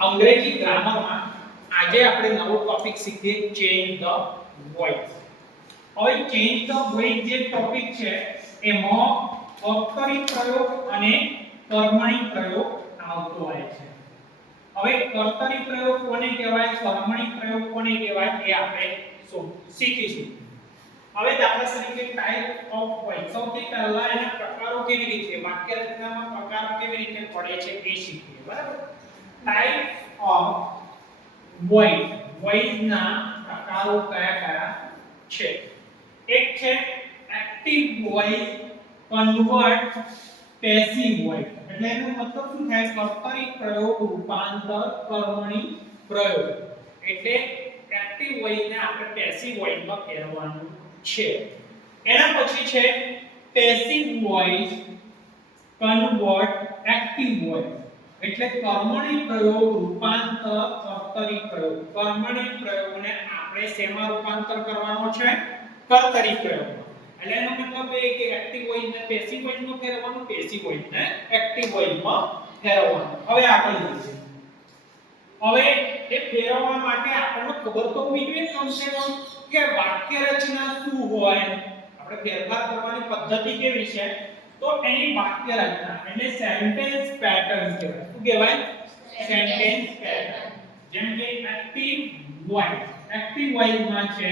અંગ્રેજી ગ્રામરમાં આજે આપણે નવો ટોપિક શીખીએ ચેન્જ ધ વોઇસ. હવે ચેન્જ ધ વોઇસ જે ટોપિક છે એમાં કર્તરી પ્રયોગ અને કર્મણી પ્રયોગ આવતો હોય છે. હવે કર્તરી પ્રયોગ કોને કહેવાય, કર્મણી પ્રયોગ કોને કહેવાય એ આપણે શીખીશું. હવે દાખલા તરીકે ટાઈપ ઓફ વોઇસ, સૌથી પહેલા એના પ્રકારો કેવી રીતે, વાક્ય રચનામાં પ્રકારો કેવી રીતે પડે છે એ શીખીએ. બરાબર. ટાઈપ ઓફ વોઇસ, વોઇસ ના પ્રકારો કયા કયા છે? એક છે active voice, convert, passive voice. એટલે એનો મતલબ શું થાય? કર્તરી પ્રયોગ, રૂપાંતર, કર્મણી પ્રયોગ. એટલે એક્ટિવ વોઇસ ને આપણે પેસિવ વોઇસ માં ફેરવવાનું છે. એના પછી છે passive voice, convert, active voice. એટલે કર્મણી પ્રયોગ, રૂપાંતર, કર્તરી પ્રયોગ. કર્મણી પ્રયોગને આપણે શેમાં રૂપાંતર કરવાનો છે? કર્તરી પ્રયોગમાં. એટલે એનો મતલબ એ કે એક્ટિવ વોઇસ ને પેસિવ વોઇસ માં ફેરવવાનું, પેસિવ વોઇસ ને એક્ટિવ વોઇસ માં ફેરવવાનું. હવે આગળ જોઈએ. હવે એ ફેરવવા માટે આપણને ખબર તો હોવી જોઈએ કમસે કમ કે વાક્ય રચના શું હોય. આપણે ફેરફાર કરવાની પદ્ધતિ કેવી છે તો એની વાક્ય રચના એટલે સેન્ટેન્સ પેટર્ન કહેવાય. શું કહેવાય? Sentence pattern. જેમ કે એક્ટિવ વોઇસ, એક્ટિવ વોઇસ માં છે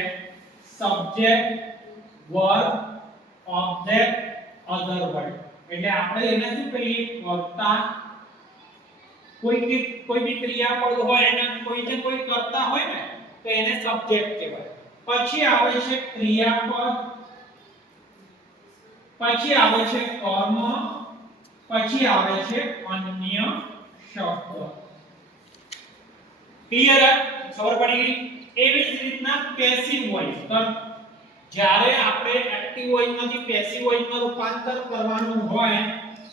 સબ્જેક્ટ, વર્બ, ઓબ્જેક્ટ, અધર વર્ડ. એટલે આપણે એને શું કહીએ? કર્તા. કોઈ બી ક્રિયાપદ હોય એને કોઈને કોઈ કરતા હોય ને તો એને સબ્જેક્ટ કહેવાય. પછી આવે છે ક્રિયાપદ, પછી આવે છે કર્મ, પછી આવે છે અન્ય શબ્દ. ક્લિયર? ખબર પડી ગઈ? એવી જ રીતના પેસિવ વોઇસ, જ્યારે આપણે એક્ટિવ વોઇસ માંથી પેસિવ વોઇસ માં રૂપાંતર કરવાનું હોય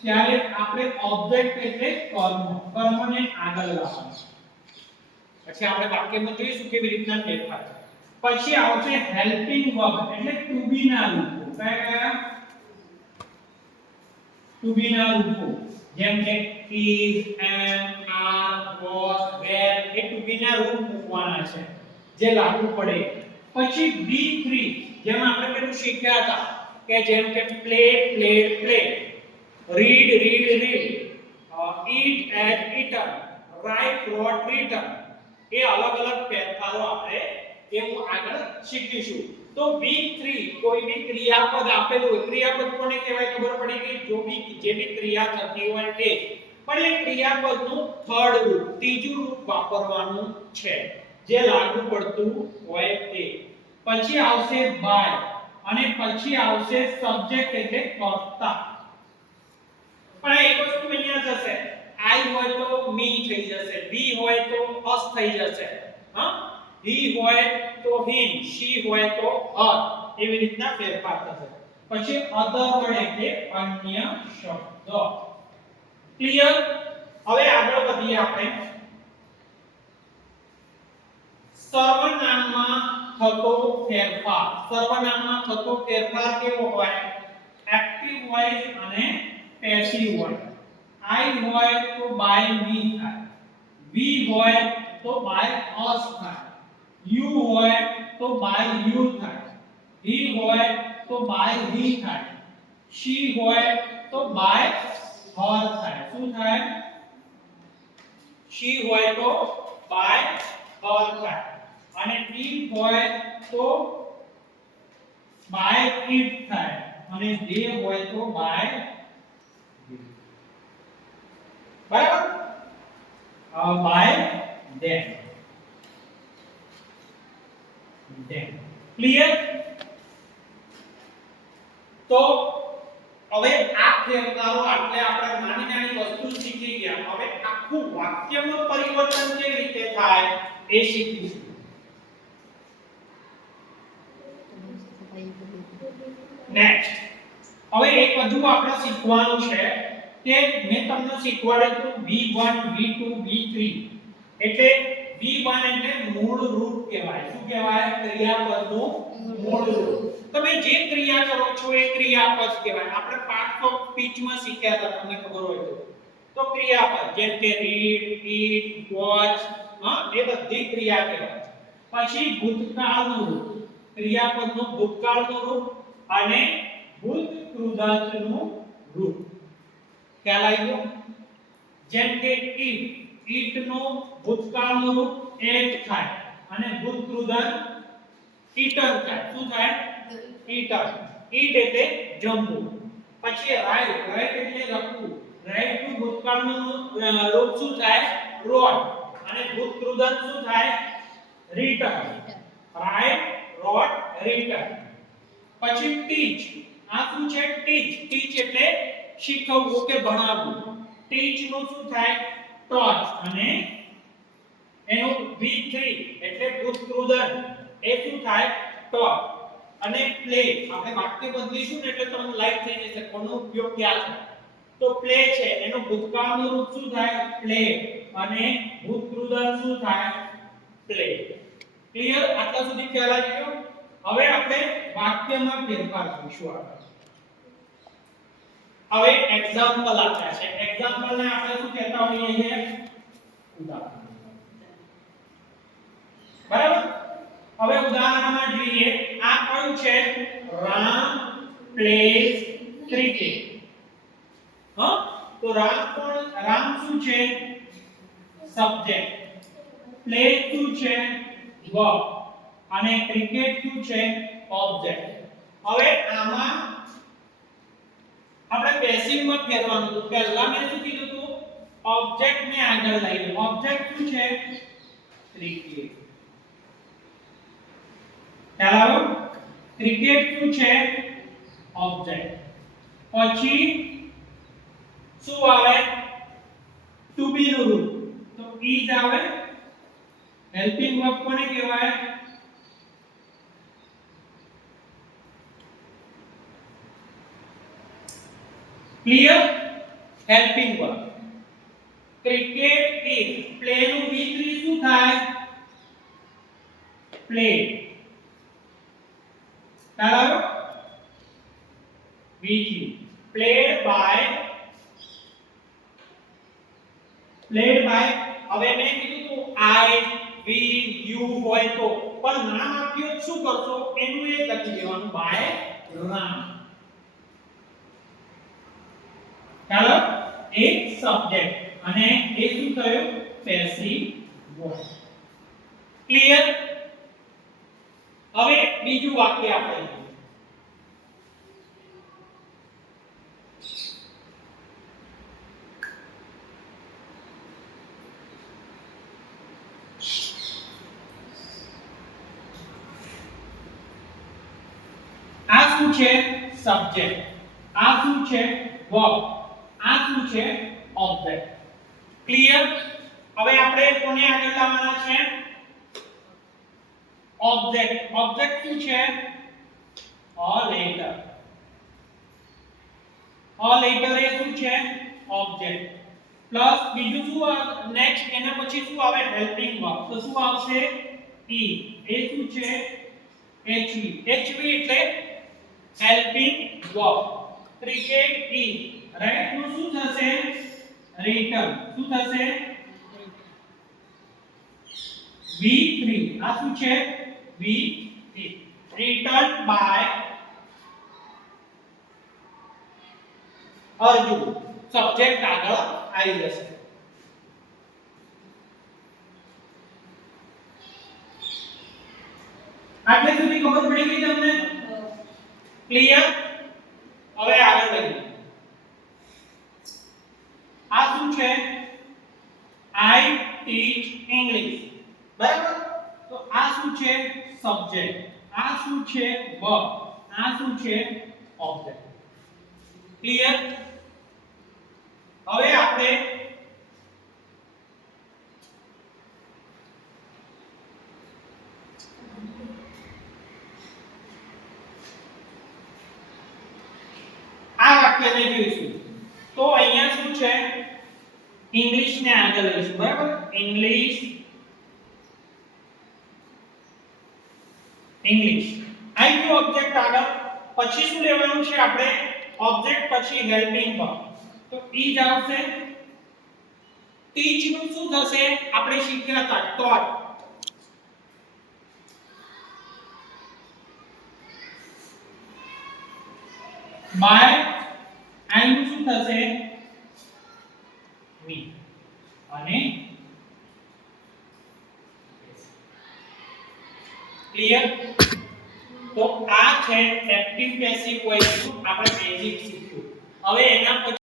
ત્યારે આપણે ઓબ્જેક્ટ એટલે કર્મને આગળ લાવવાનું. પછી આપણે વાક્યમાં જોઈશું કેવી રીતના ફેરફાર છે. પછી આવશે હેલ્પિંગ વર્બ એટલે ટુ બી ના રૂપો. કયા કયા? ટુ બી ના રૂપો. જેમ કે is, am, are, was, were. એ ટુ બી ના રૂપ મૂકવાના છે જે લાગુ પડે. પછી be3, જેમ આપણે પેલું શીખ્યા હતા કે જેમ કે play, played, played, read, read, read, eat, ate, eaten, write, wrote, written. એ અલગ અલગ ફેરફારો આપણે એમ આગળ શીખીશું. તો B3 કોઈ બી ક્રિયાપદ આપેલું હોય, ક્રિયાપદ કોને કહેવાય ખબર પડી ગઈ? જે બી ક્રિયા થતી હોય તે. પણ એ ક્રિયાપદનું થર્ડ રૂપ, ત્રીજું રૂપ વાપરવાનું છે જે લાગુ પડતું હોય તે. પછી આવશે બાય અને પછી આવશે સબ્જેક્ટ એટલે કર્તા. પણ એક વસ્તુ અહીંયા થશે, I હોય તો me થઈ જશે, we હોય તો us થઈ જશે, he હોય તો him, she હોય તો her. એવી રીતના ફેરફાર થશે. પછી other word એટલે અન્ય શબ્દ. ક્લિયર? હવે આગળ વધીએ આપણે. સર્વનામમાં થતો ફેરફાર. સર્વનામમાં થતો ફેરફાર કેવો હોય? એક્ટિવ વોઇસ અને પેસિવ વોઇસ. I હોય તો by me થાય, we હોય તો by us થાય, you હોય તો by you થાય, he હોય તો by he થાય, she હોય તો by her થાય. શું થાય? she હોય તો by her થાય અને it હોય તો by it થાય અને they હોય તો by બરાબર by them. ક્લિયર? તો હવે આ ફેરફારો એટલે આપણે નાની નાની વસ્તુ શીખી ગયા. હવે આખું વાક્યમાં પરિવર્તન કેવી રીતે થાય એ શીખીશું. નેક્સ્ટ હવે એક વધુ આપણે શીખવાનું છે કે મેં તમને શીખવાડ્યું V1, V2, V3. એટલે V1 એટલે મૂળ રૂપ કહેવાય. શું કહેવાય? ક્રિયાપદનું મૂળ રૂપ. તમે જે ક્રિયા કરો છો એ ક્રિયાપદ કહેવાય. આપણે પાર્ટ ઓફ સ્પીચ માં શીખ્યા હતા, તમને ખબર હોય તો તો ક્રિયાપદ જેમ કે રીડ, ઈટ, વોચ, એ બધી ક્રિયા કહેવાય. પછી ભૂતકાળનું રૂપ, ક્રિયાપદનું ભૂતકાળનું રૂપ અને ભૂત કૃદંતનું રૂપ. ખ્યાલ આવ્યો? જેમ કે ઈટ, ઈટનું ભૂતકાળનું રૂપ એટ થાય અને ભૂત કૃદંત ઈટન થાય. શું થાય? ઈટન. ઈટ એટલે જમવું. પછી રાઈટ, રાઈટ એટલે લખવું. રાઈટ નું ભૂતકાળનું રૂપ શું થાય? રોટ. અને ભૂત કૃદંત શું થાય? રિટન. રાઈટ, રોટ, રિટન. પછી ટીચ, આ શું છે? ટીચ. ટીચ એટલે શીખવવું કે ભણાવવું. ટીચ નું શું થાય? ટોચ. અને એનું V3 એટલે ભૂત કૃદંત એ શું થાય? ટોચ. અને પ્લે, આપણે વાક્ય બદલીશું ને એટલે તમને લાઈટ થઈ જશે કોનો ઉપયોગ ક્યાં છે. તો પ્લે છે એનું ભૂતકાળનું રૂપ શું થાય? પ્લે. અને ભૂત કૃદંત શું થાય? પ્લે. ક્લિયર? આટલા સુધી ખ્યાલ આવી ગયો? હવે આપણે વાક્યમાં ફેરફાર કરીશું. હવે એક્ઝામ્પલ આપ્યા છે. એક્ઝામ્પલ ને આપણે શું કહેતા હોઈએ છીએ? ઉદાહરણ. બરાબર? હવે ઉદાહરણમાં જોઈએ. આ કયું છે? Ram plays cricket. તો રામ શું છે? સબ્જેક્ટ. પ્લે શું છે? વર્બ. અને ક્રિકેટ શું છે? ઓબ્જેક્ટ. હવે આમાં આપણે પેસિવ માં ફેરવાનું હતું. પહેલા મેં શું કીધું હતું? ઓબ્જેક્ટ ને આગળ લઈને. ઓબ્જેક્ટ શું છે? ક્રિકેટ. ખ્યાલ આવ્યો? ક્રિકેટ શું છે? ઓબ્જેક્ટ. પછી શું આવે? ટુ બી નું રૂપ. તો ઇઝ આવે. હેલ્પિંગ વર્બ કોને કહેવાય? Clear? Helping verb. Cricket is. Play નું V3 શું થાય? પ્લે. ચાલો V3 played by. હવે મેં કીધું તો I, we, you હોય તો પણ નામ આપ્યું શું કરશો? એનું એ લખી દેવાનું by રામ. ચાલો એક સબ્જેક્ટ અને એ શું થયું? Passive voice. ક્લિયર? હવે બીજું વાક્ય આપણે આ શું છે? સબ્જેક્ટ. આ શું છે? વર્બ. આ શું છે? ઓબ્જેક્ટ. ક્લિયર? હવે આપણે કોને આગળ લાવવાના છે? ઓબ્જેક્ટ. ઓબ્જેક્ટ શું છે? a letter. a letter એ શું છે? ઓબ્જેક્ટ. પ્લસ બીજું શું? નેક્સ્ટ એના પછી શું આવે? Helping verb. તો શું આવશે? e. એ શું છે? hv. hv એટલે helping verb. Cricket is. Right નું શું થશે? રિટન. શું થશે? V3. આ શું છે? V3. Written by Arjun. Subject આગળ આવી જશે. આટલે સુધી ખબર પડી ગઈ તમને? ક્લિયર? હવે આગળ વધીએ. આ શું છે? I teach English. બરાબર? તો આ શું છે? સબ્જેક્ટ. આ શું છે? વર્બ. આ શું છે? ઓબ્જેક્ટ. ક્લિયર? હવે આપણે આ વાક્યને જોઈશું. તો અહીંયા શું છે? ઇંગ્લિશ ને આગળ લઈશું. બરાબર? ઇંગ્લિશ આઈ ગયું ઓબ્જેક્ટ આગળ. પછી શું લેવાનું છે આપણે? ઓબ્જેક્ટ પછી હેલ્પિંગ વર્બ. તો ઈઝ આવશે. ટીચ નું શું થશે આપણે શીખ્યા હતા taught બાય આઈ નું શું થશે મી અને ક્લિયર તો આ છે એક્ટિવ પેસિવ વોઇસ નું આપણે બેઝિક શીખ્યું હવે એના પછી